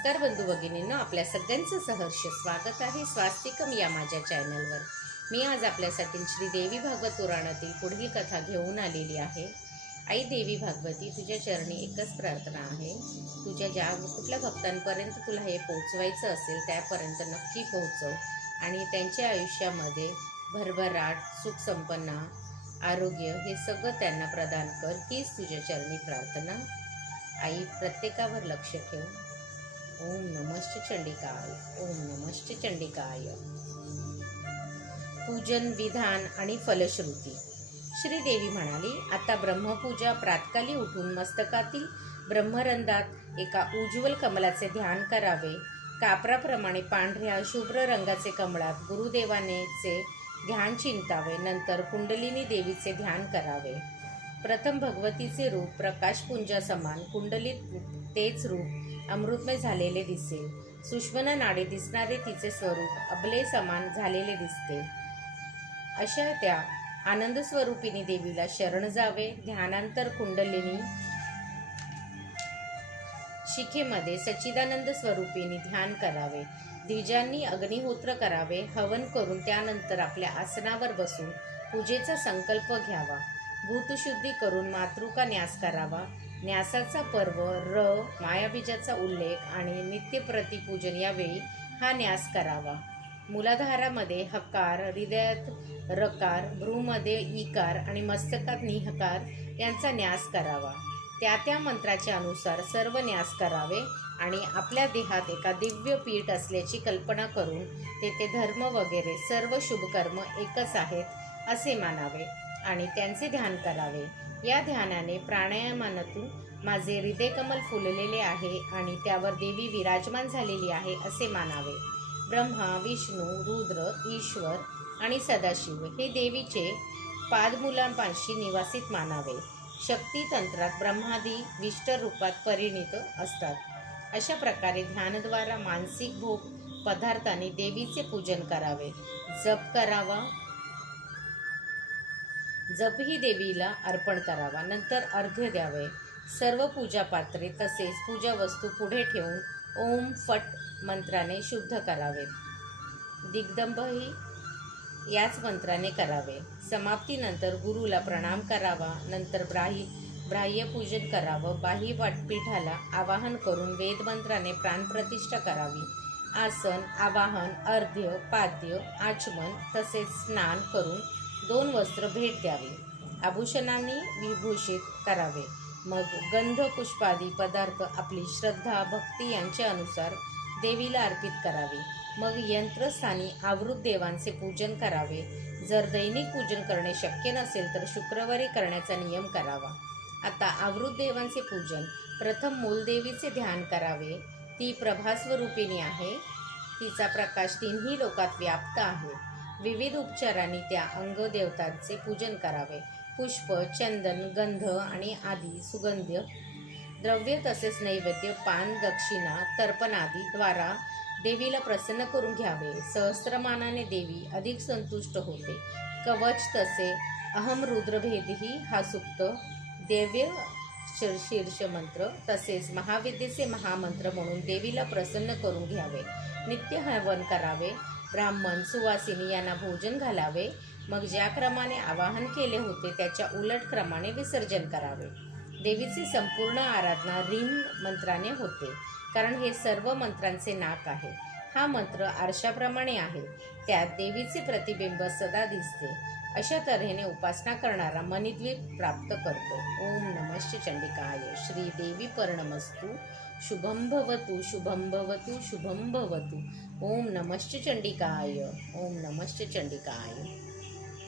नमस्कार बंधू भगिनींनो आपल्या सगळ्यांचं सहर्ष स्वागत आहे स्वास्तिकम या माझ्या चॅनलवर. मी आज आपल्यासाठी श्री देवी भागवत पुराणातील पुढील कथा घेऊन आलेली आहे. आई देवी भागवती तुझ्या चरणी एकच प्रार्थना आहे. तुझ्या ज्या कुठल्या भक्तांपर्यंत तुला हे पोहोचवायचं असेल त्यापर्यंत नक्की पोहोचव आणि त्यांच्या आयुष्यामध्ये भरभराट सुखसंपन्ना आरोग्य हे सगळं त्यांना प्रदान कर हीच तुझ्या चरणी प्रार्थना. आई प्रत्येकावर लक्ष ठेव. ओम नमश्च चंडिकाय ओम नमश्च चंडिकाय। पूजन विधान आणि फलश्रुती. श्रीदेवी म्हणाली आता ब्रह्मपूजा प्रातकाली उठून मस्तकातील ब्रह्मरंधात एका उज्ज्वल कमलाचे ध्यान करावे. कापराप्रमाणे पांढऱ्या शुभ्र रंगाचे कमळात गुरुदेवानेचे ध्यान चिंतावे. नंतर कुंडलिनी देवीचे ध्यान करावे. प्रथम भगवतीचे रूप प्रकाशपुंजा समान कुंडलीत तेच रूप अमृतमय झालेले दिसेल सुष्मना नाडे दिसणारे तिचे स्वरूप अबले समान झालेले दिसते. अशा त्या आनंद स्वरूपिणी देवीला शरण जावे ध्यानांतर कुंडलिनी शिखेमध्ये सच्चिदानंद स्वरूपिणी ध्यान करावे. द्विजांनी अग्निहोत्र करावे हवन करून त्यानंतर आपल्या आसनावर बसून पूजेचा संकल्प घ्यावा. भूतशुद्धी करून मातृका न्यास करावा. न्यासाचा पर्व र मायाबीजाचा उल्लेख आणि नित्यप्रतिपूजन यावेळी हा न्यास करावा. मूलाधारामध्ये हकार हृदयात रकार भ्रूमध्ये इकार आणि मस्तकात निहकार यांचा न्यास करावा. त्या त्या मंत्राच्या अनुसार सर्व न्यास करावे आणि आपल्या देहात एका दिव्य पीठ असल्याची कल्पना करून तेथे धर्म वगैरे सर्व शुभकर्म एकच आहेत असे मानावे. आणि त्यांचे ध्यान करावे. या ध्यानाने प्राणायामानातून माझे हृदयकमल फुललेले आहे आणि त्यावर देवी विराजमान झालेली आहे असे मानावे. ब्रह्मा विष्णू रुद्र ईश्वर आणि सदाशिव हे देवीचे पादमुलांपाशी निवासित मानावे. शक्ती तंत्रात ब्रह्मादी विष्ट रूपात परिणित असतात. अशा प्रकारे ध्यानद्वारा मानसिक भोग पदार्थाने देवीचे पूजन करावे. जप करावा जपही देवीला अर्पण करावा. नंतर अर्घ्य द्यावे. सर्व पूजा पात्रे तसेच पूजा वस्तू पुढे ठेवून ओम फट मंत्राने शुद्ध करावेत दिग्दंबही याच मंत्राने करावे. समाप्तीनंतर गुरुला प्रणाम करावा. नंतर ब्राही ब्राह्यपूजन करावं. बाह्य वाटपीठाला आवाहन करून वेदमंत्राने प्राणप्रतिष्ठा करावी. आसन आवाहन अर्ध्य पाद्य आचमन तसेच स्नान करून दोन वस्त्र भेट द्यावे. आभूषणांनी विभूषित करावे. मग गंध पुष्पादी पदार्थ आपली श्रद्धा भक्ती यांच्या अनुसार देवीला अर्पित करावे. मग यंत्रस्थानी आवृत देवांचे पूजन करावे. जर दैनिक पूजन करणे शक्य नसेल तर शुक्रवारी करण्याचा नियम करावा. आता आवृत देवांचे पूजन. प्रथम मूलदेवीचे ध्यान करावे. ती प्रभास्वरूपिणी आहे. तिचा प्रकाश तिन्ही लोकात व्याप्त आहे. विविध उपचारांनी त्या अंगदेवतांचे पूजन करावे. पुष्प चंदन गंध आणि आदी सुगंध द्रव्य तसेच नैवेद्य पान दक्षिणा तर्पणादी द्वारा देवीला प्रसन्न करून घ्यावे. सहस्त्रमानाने देवी अधिक संतुष्ट होते. कवच तसे अहम रुद्रभेदही हा सुप्त देव्य शीर्ष मंत्र तसेच महाविद्येचे महामंत्र म्हणून देवीला प्रसन्न करून घ्यावे. नित्य हवन करावे. ब्राह्मण सुवासिनी यांना भोजन घालावे मग ज्या क्रमाने आवाहन केले होते त्याच्या उलट क्रमाने विसर्जन करावे. देवीची संपूर्ण आराधना रिम मंत्राने होते कारण हे सर्व मंत्रांचे नाक आहे. हा मंत्र आरशाप्रमाणे आहे. त्यात देवीचे प्रतिबिंब सदा दिसते. अशा तऱ्हेने उपासना करणारा मनिद्वीप प्राप्त करतो. ओम नमश्च चंडिकाय. श्री देवी पर्णमस्तु. शुभं भवतु शुभं भवतु शुभं भवतु। ओम नमश्च चंडिकाय ओम नमश्च चंडिकाय